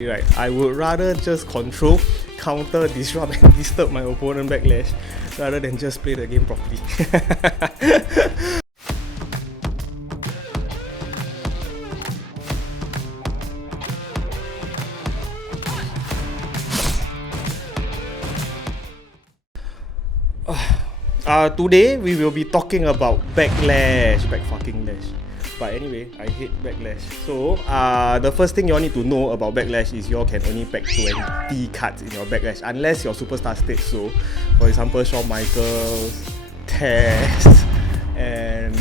Right, I would rather just control, counter, disrupt and disturb my opponent backlash rather than just play the game properly. Today we will be talking about backlash, But anyway, I hate backlash. So the first thing you all need to know about backlash is you all can only pack 20 cards in your backlash unless your superstar states so. For example, Shawn Michaels, Test, and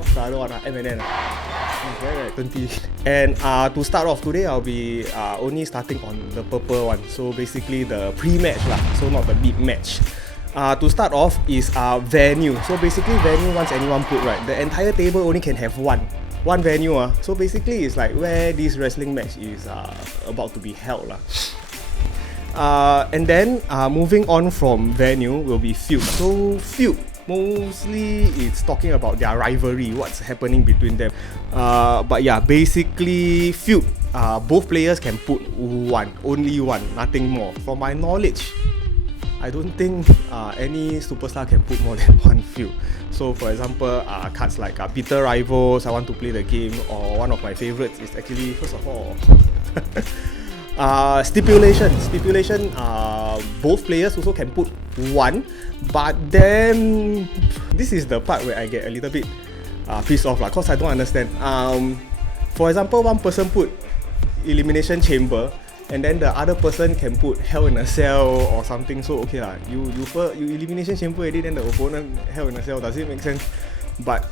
what's the other one? MNN. Right, 20. And to start off today, I'll be only starting on the purple one. So basically the pre-match lah. So not the mid-match. To start off is venue. So basically venue, once anyone put, right, the entire table only can have one venue. So basically it's like where this wrestling match is about to be held lah. And then moving on from venue will be feud. So feud, mostly it's talking about their rivalry, what's happening between them. But yeah, basically feud, both players can put only one, nothing more. From my knowledge, I don't think any superstar can put more than one feud. So for example, cards like Bitter Rivals, I want to play the game, or one of my favorites is actually, first of all, Stipulations. Both players also can put one, but then this is the part where I get a little bit pissed off lah, cause I don't understand. For example, one person put Elimination Chamber, and then the other person can put Hell in a Cell or something. So okay lah, you Elimination Chamber already, then the opponent Hell in a Cell. Does it make sense? But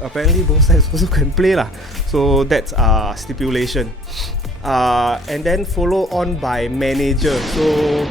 apparently both sides also can play lah. So that's Stipulation. And then follow on by Manager. So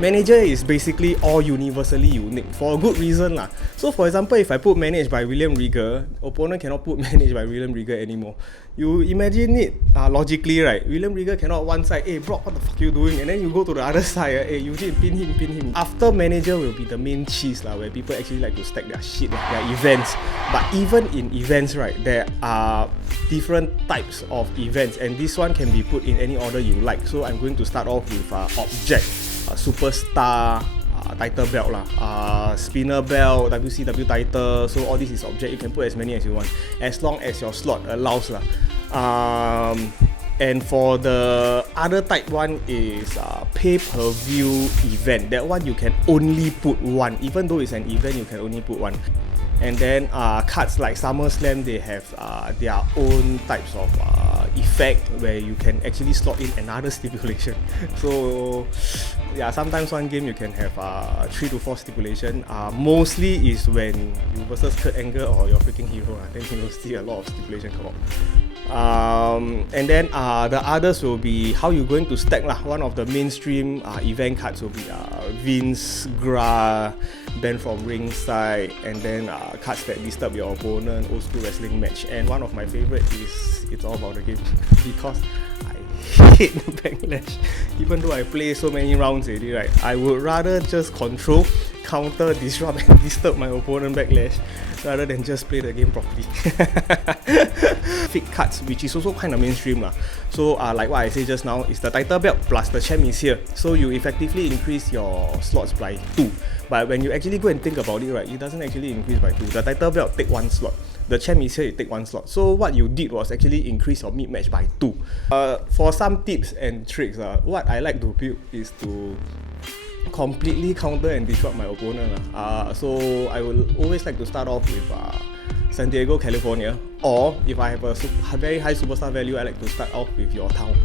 Manager is basically all universally unique for a good reason lah. So for example, if I put Managed by William Regal, opponent cannot put Managed by William Regal anymore. You imagine it logically, right? William Regal cannot one side, hey Brock, what the fuck you doing? And then you go to the other side, hey Eugene, pin him. After Manager will be the main cheese lah, where people actually like to stack their shit, like their events. But even in events, right, there are different types of events, and this one can be put in any order you like. So I'm going to start off with Object, Superstar, title belt lah, spinner belt, WCW title. So all this is object. You can put as many as you want, as long as your slot allows lah. And for the other type one is pay-per-view event. That one you can only put one. Even though it's an event, you can only put one. And then cards like SummerSlam, they have their own types of effect where you can actually slot in another stipulation. So yeah, sometimes one game you can have 3 to 4 stipulation. Mostly is when you versus Kurt Angle or your freaking hero, then you will see a lot of stipulation come out. And then the others will be how you're going to stack lah. One of the mainstream event cards will be Vince, Gra, Ben from Ringside, and then cards that disturb your opponent, old school wrestling match. And one of my favorite is It's All About the Game, because I hate the backlash. Even though I play so many rounds already, right, I would rather just control, counter, disrupt and disturb my opponent backlash rather than just play the game properly. Fake cards, which is also kind of mainstream lah. So like what I said just now, is the title belt plus the champ is here. So you effectively increase your slots by 2. But when you actually go and think about it, right, it doesn't actually increase by 2. The title belt take 1 slot. The champ is here, you take 1 slot. So what you did was actually increase your mid-match by 2. For some tips and tricks, what I like to build is to completely counter and disrupt my opponent. So I will always like to start off with San Diego, California, or if I have a very high superstar value, I like to start off with your town.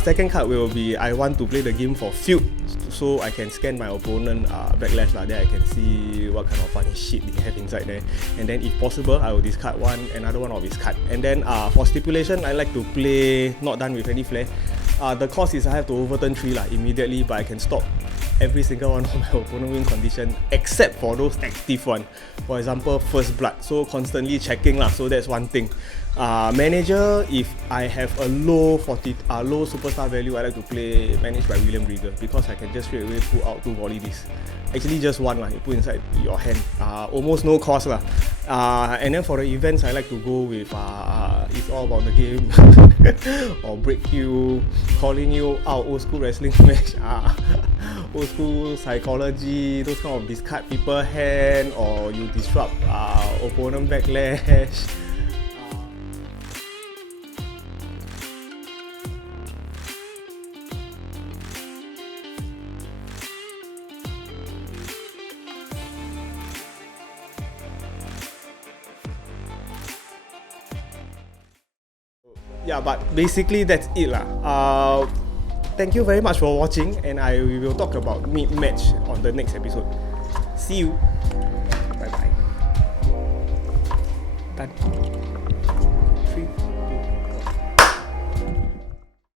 Second card will be I want to play the game for feud, so I can scan my opponent backlash lah. Then I can see what kind of funny shit they have inside there. And then if possible, I will discard another one of his card. And then for stipulation, I like to play not done with any flair. The cost is I have to overturn 3 lah immediately, but I can stop every single one of my opponent win condition except for those active one. For example, First Blood. So constantly checking lah. So that's one thing. Manager, if I have a low superstar value, I like to play managed by William Rieger because I can just straight away pull out 2 volley discs. Actually just one lah, you put inside your hand. Almost no cost lah. And then for the events, I like to go with it's all about the game or break you, calling you out, old school wrestling match, old school psychology, those kind of discard people hand, or you disrupt opponent backlash. Yeah, but basically that's it lah. Thank you very much for watching, and I will talk about mid-match on the next episode. See you. Bye bye. Done.